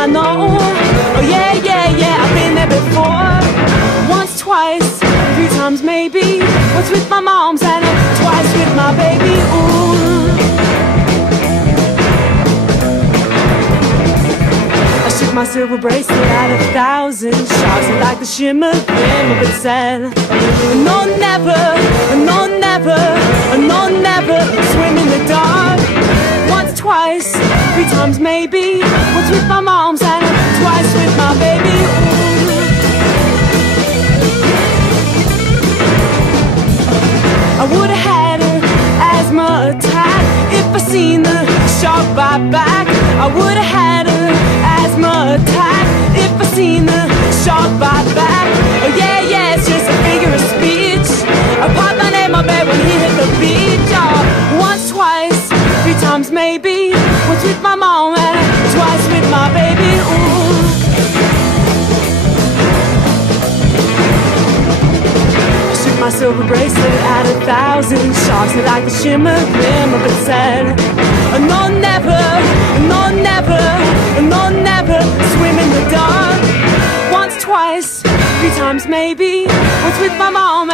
I know. Oh yeah, yeah, yeah, I've been there before. Once, twice, 3 times maybe. Once with my moms and twice with my baby. Ooh. I shook my silver bracelet at 1,000 shots, and like the shimmer glimmer, but said, no, never, no, never, no, never swim in the dark. Once, twice, 3 times maybe. Once with my moms and twice with my baby. Ooh. I would've had an asthma attack if I seen the shark bite back. I would've had an asthma attack if I seen the shark bite back. Oh yeah, yeah, it's just a figure of speech. I popped my name on bed when he hit the beach. Oh, once, twice, 3 times maybe. Once with my mom and twice with my baby. Ooh. My silver bracelet at 1,000 sharks, and like the shimmer glimmer, but said, no, never, no, never, no, never swim in the dark. Once, twice, 3 times maybe. Once with my mom